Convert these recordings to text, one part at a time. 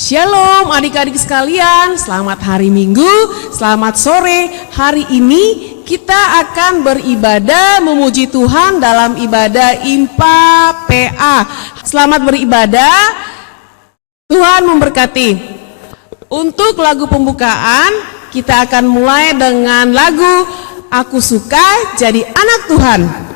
Shalom adik-adik sekalian, selamat hari Minggu, selamat sore. Hari ini kita akan beribadah memuji Tuhan dalam ibadah Impa PA. Selamat beribadah, Tuhan memberkati. Untuk lagu pembukaan, kita akan mulai dengan lagu Aku Suka Jadi Anak Tuhan.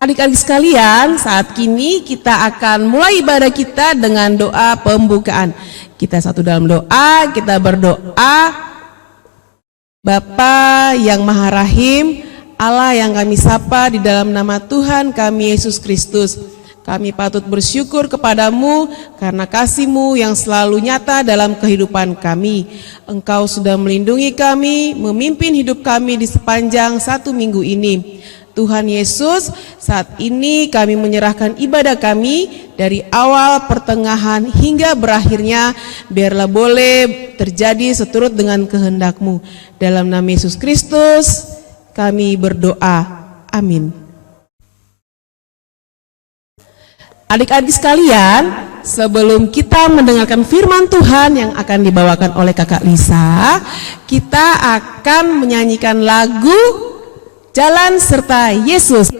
Adik-adik sekalian, saat kini kita akan mulai ibadah kita dengan doa pembukaan. Kita satu dalam doa, kita berdoa. Bapa yang Maha Rahim, Allah yang kami sapa di dalam nama Tuhan kami Yesus Kristus. Kami patut bersyukur kepadamu karena kasih-Mu yang selalu nyata dalam kehidupan kami. Engkau sudah melindungi kami, memimpin hidup kami di sepanjang satu minggu ini. Tuhan Yesus, saat ini kami menyerahkan ibadah kami dari awal, pertengahan hingga berakhirnya, biarlah boleh terjadi seturut dengan kehendak-Mu. Dalam nama Yesus Kristus kami berdoa. Amin. Adik-adik sekalian, sebelum kita mendengarkan firman Tuhan yang akan dibawakan oleh Kakak Lisa, kita akan menyanyikan lagu Jalan Serta Yesus.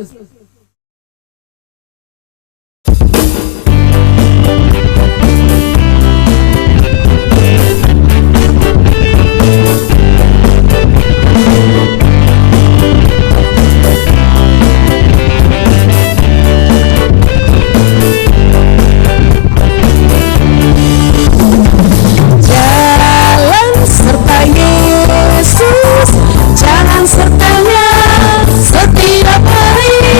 Jalan serta Yesus, jalan sertanya setiap hari.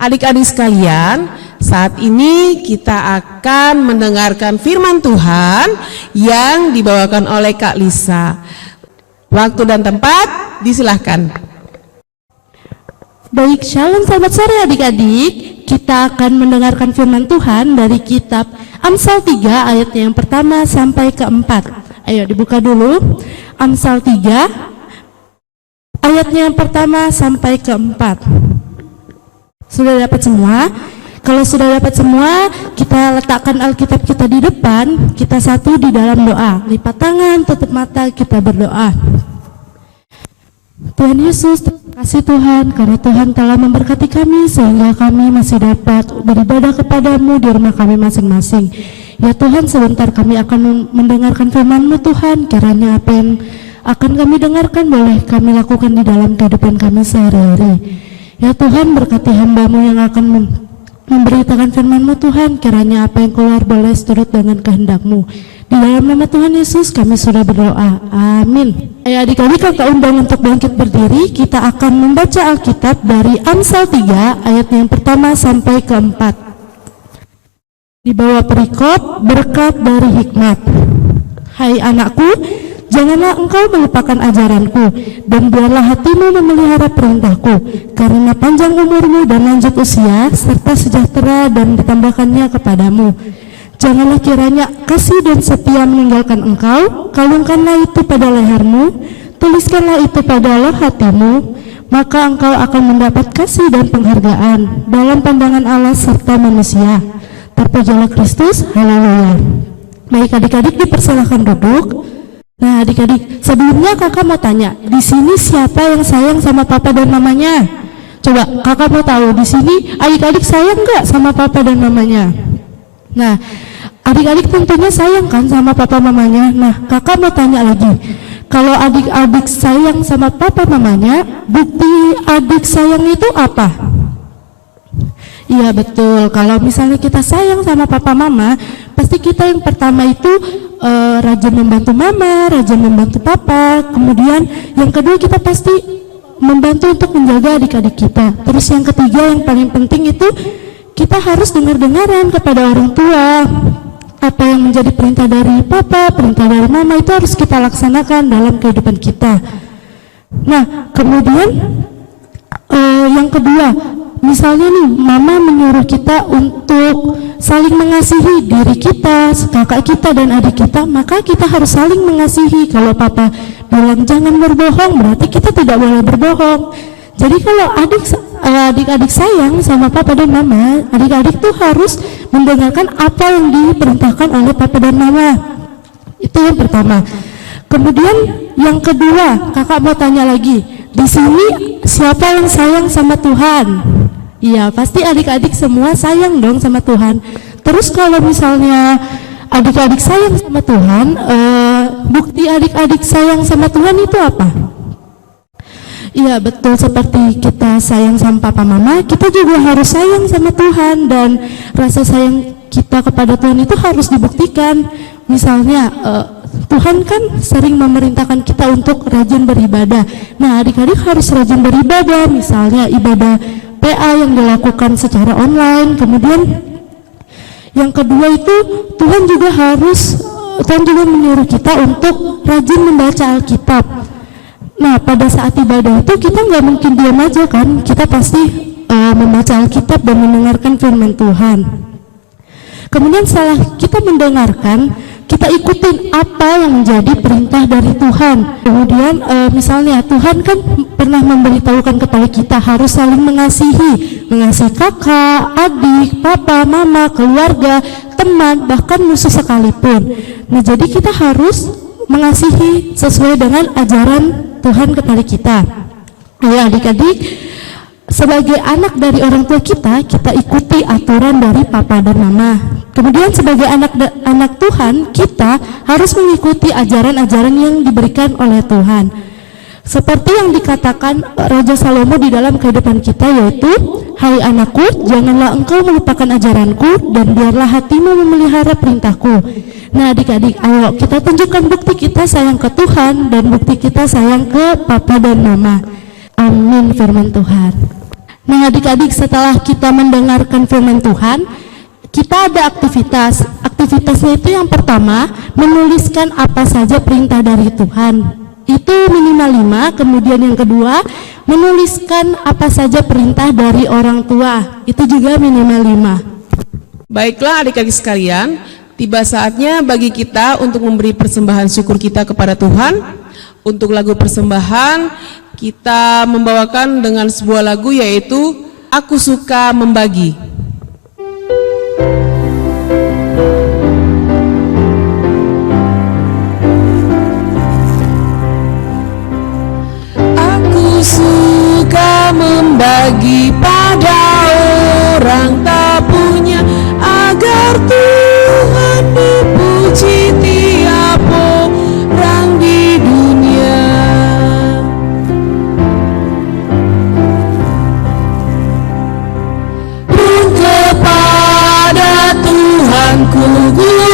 Adik-adik sekalian, saat ini kita akan mendengarkan firman Tuhan yang dibawakan oleh Kak Lisa. Waktu dan tempat disilahkan. Baik, shalom, selamat sore adik-adik. Kita akan mendengarkan firman Tuhan dari kitab Amsal 3 ayatnya yang pertama sampai keempat. Ayo dibuka dulu. Amsal 3 ayatnya yang pertama sampai keempat. Sudah dapat semua? Kalau sudah dapat semua, kita letakkan Alkitab kita di depan, kita satu di dalam doa. Lipat tangan, tutup mata, kita berdoa. Tuhan Yesus, terima kasih Tuhan, karena Tuhan telah memberkati kami sehingga kami masih dapat beribadah kepadamu di rumah kami masing-masing. Ya Tuhan, sebentar kami akan mendengarkan firman-Mu Tuhan, kiranya apa yang akan kami dengarkan boleh kami lakukan di dalam kehidupan kami sehari-hari. Ya Tuhan, berkati hamba-Mu yang akan memberitakan firman-Mu Tuhan, kiranya apa yang keluar boleh seturut dengan kehendak-Mu. Di dalam nama Tuhan Yesus kami sudah berdoa, amin. Ayo adik-adik, kakak undang untuk bangkit berdiri. Kita akan membaca Alkitab dari Amsal 3 ayat yang pertama sampai keempat. Di bawah perikop berkat dari hikmat. Hai anakku, janganlah engkau melupakan ajaranku, dan biarlah hatimu memelihara perintahku, karena panjang umurmu dan lanjut usia, serta sejahtera dan ditambahkannya kepadamu. Janganlah kiranya kasih dan setia meninggalkan engkau, kalungkanlah itu pada lehermu, tuliskanlah itu pada loh hatimu, maka engkau akan mendapat kasih dan penghargaan dalam pandangan Allah serta manusia. Terpujilah Kristus, haleluya. Baik adik-adik, dipersilakan duduk. Nah adik-adik, sebelumnya kakak mau tanya, di sini siapa yang sayang sama papa dan mamanya? Coba kakak mau tahu, di sini adik-adik sayang nggak sama papa dan mamanya? Nah, adik-adik tentunya sayang kan sama papa mamanya. Nah, kakak mau tanya lagi, kalau adik-adik sayang sama papa mamanya, bukti adik sayang itu apa? Iya betul, kalau misalnya kita sayang sama papa mama, pasti kita yang pertama itu rajin membantu mama, rajin membantu papa. Kemudian yang kedua kita pasti membantu untuk menjaga adik-adik kita. Terus yang ketiga yang paling penting itu kita harus dengar-dengaran kepada orang tua. Apa yang menjadi perintah dari papa, perintah dari mama itu harus kita laksanakan dalam kehidupan kita. Nah kemudian yang kedua, misalnya nih mama menyuruh kita untuk saling mengasihi diri kita, kakak kita dan adik kita, maka kita harus saling mengasihi. Kalau papa bilang jangan berbohong, berarti kita tidak boleh berbohong. Jadi kalau adik-adik sayang sama papa dan mama, adik-adik tuh harus mendengarkan apa yang diperintahkan oleh papa dan mama. Itu yang pertama. Kemudian yang kedua, kakak mau tanya lagi, di sini siapa yang sayang sama Tuhan? Iya, pasti adik-adik semua sayang dong sama Tuhan. Terus kalau misalnya adik-adik sayang sama Tuhan, bukti adik-adik sayang sama Tuhan itu apa? Iya betul, seperti kita sayang sama papa mama, kita juga harus sayang sama Tuhan. Dan rasa sayang kita kepada Tuhan itu harus dibuktikan. Misalnya Tuhan kan sering memerintahkan kita untuk rajin beribadah. Nah adik-adik harus rajin beribadah, misalnya ibadah PA yang dilakukan secara online. Kemudian yang kedua itu Tuhan juga menyuruh kita untuk rajin membaca Alkitab. Nah pada saat ibadah itu kita nggak mungkin diam aja kan, kita pasti membaca Alkitab dan mendengarkan firman Tuhan. Kemudian setelah kita mendengarkan, kita ikutin apa yang menjadi perintah dari Tuhan. Kemudian misalnya Tuhan kan pernah memberitahukan kepada kita harus saling mengasihi kakak, adik, papa, mama, keluarga, teman, bahkan musuh sekalipun. Nah jadi kita harus mengasihi sesuai dengan ajaran Tuhan kepada kita. Ya adik-adik, sebagai anak dari orang tua kita ikuti aturan dari papa dan mama. Kemudian sebagai anak Tuhan, kita harus mengikuti ajaran-ajaran yang diberikan oleh Tuhan. Seperti yang dikatakan Raja Salomo di dalam kehidupan kita, yaitu, hai anakku, janganlah engkau melupakan ajaranku, dan biarlah hatimu memelihara perintahku. Nah adik-adik, ayo kita tunjukkan bukti kita sayang ke Tuhan dan bukti kita sayang ke papa dan mama. Amin firman Tuhan. Nah, adik-adik, setelah kita mendengarkan firman Tuhan, kita ada aktivitas. Aktivitasnya itu yang pertama, menuliskan apa saja perintah dari Tuhan. Itu minimal 5. Kemudian yang kedua, menuliskan apa saja perintah dari orang tua. Itu juga minimal 5. Baiklah adik-adik sekalian, tiba saatnya bagi kita untuk memberi persembahan syukur kita kepada Tuhan. Untuk lagu persembahan, kita membawakan dengan sebuah lagu yaitu Aku Suka Membagi. Aku suka membagi pada orang tak punya, agar Tuhan dipuji tiap orang di dunia. Pun kepada Tuhan ku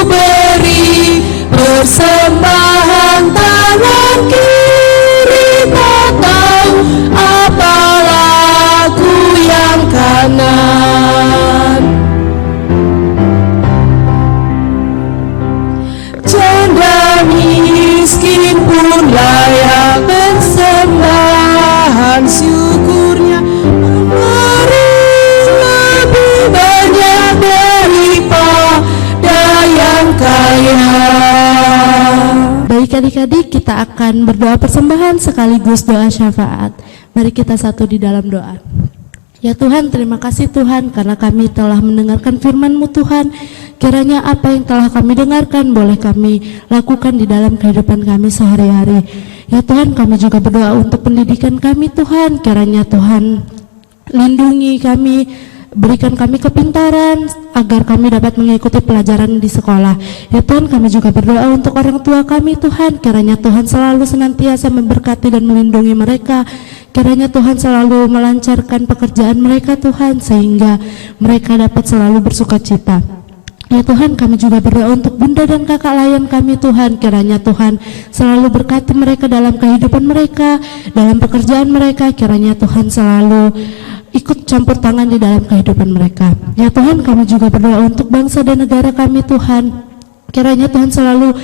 beri persembahan tangan kiri, tak tahu apa laku yang kanan. Janda miskin pun layak persembahan syukurnya, memberi lebih banyak daripada yang kaya. Baik adik-adik, kita akan berdoa persembahan sekaligus doa syafaat. Mari kita satu di dalam doa. Ya Tuhan, terima kasih Tuhan karena kami telah mendengarkan firman-Mu Tuhan. Kiranya apa yang telah kami dengarkan boleh kami lakukan di dalam kehidupan kami sehari-hari. Ya Tuhan, kami juga berdoa untuk pendidikan kami Tuhan. Kiranya Tuhan lindungi kami, berikan kami kepintaran agar kami dapat mengikuti pelajaran di sekolah. Ya Tuhan, kami juga berdoa untuk orang tua kami Tuhan. Kiranya Tuhan selalu senantiasa memberkati dan melindungi mereka. Kiranya Tuhan selalu melancarkan pekerjaan mereka Tuhan, sehingga mereka dapat selalu bersuka cita. Ya Tuhan, kami juga berdoa untuk bunda dan kakak layan kami Tuhan. Kiranya Tuhan selalu berkati mereka dalam kehidupan mereka, dalam pekerjaan mereka. Kiranya Tuhan selalu ikut campur tangan di dalam kehidupan mereka. Ya Tuhan, kami juga berdoa untuk bangsa dan negara kami Tuhan. Kiranya Tuhan selalu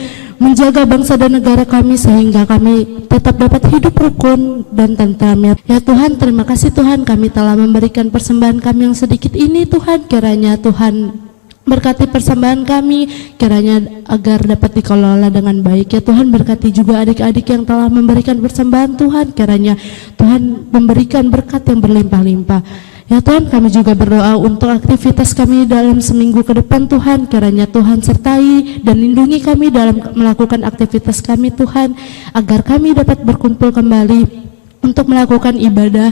menjaga bangsa dan negara kami sehingga kami tetap dapat hidup rukun dan tentram. Ya Tuhan, terima kasih Tuhan, kami telah memberikan persembahan kami yang sedikit ini Tuhan. Kiranya Tuhan berkati persembahan kami, kiranya agar dapat dikelola dengan baik. Ya Tuhan, berkati juga adik-adik yang telah memberikan persembahan Tuhan. Kiranya Tuhan memberikan berkat yang berlimpah-limpah. Ya Tuhan, kami juga berdoa untuk aktivitas kami dalam seminggu ke depan Tuhan. Kiranya Tuhan sertai dan lindungi kami dalam melakukan aktivitas kami Tuhan, agar kami dapat berkumpul kembali untuk melakukan ibadah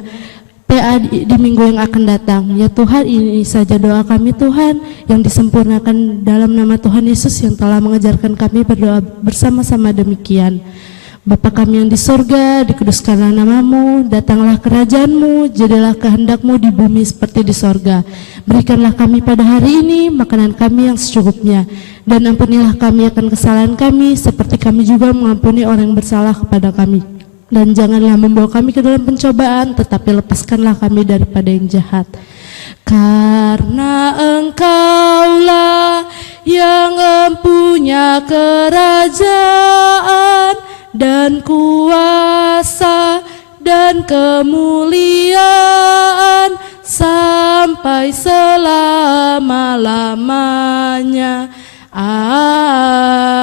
PA di minggu yang akan datang. Ya Tuhan, ini saja doa kami Tuhan yang disempurnakan dalam nama Tuhan Yesus yang telah mengajarkan kami berdoa bersama-sama demikian. Bapa kami yang di surga, dikuduskanlah nama-Mu, datanglah kerajaan-Mu, jadilah kehendak-Mu di bumi seperti di surga. Berikanlah kami pada hari ini makanan kami yang secukupnya, dan ampunilah kami akan kesalahan kami, seperti kami juga mengampuni orang yang bersalah kepada kami. Dan janganlah membawa kami ke dalam pencobaan, tetapi lepaskanlah kami daripada yang jahat. Karena Engkaulah yang mempunyai kerajaan dan kuasa dan kemuliaan sampai selama-lamanya.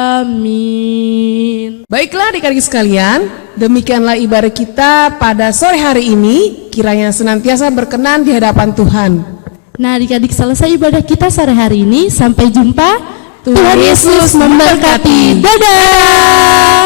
Amin. Baiklah adik-adik sekalian, demikianlah ibadah kita pada sore hari ini. Kiranya senantiasa berkenan di hadapan Tuhan. Nah adik-adik, selesai ibadah kita sore hari ini. Sampai jumpa. Tuhan Yesus memberkati. Dadah.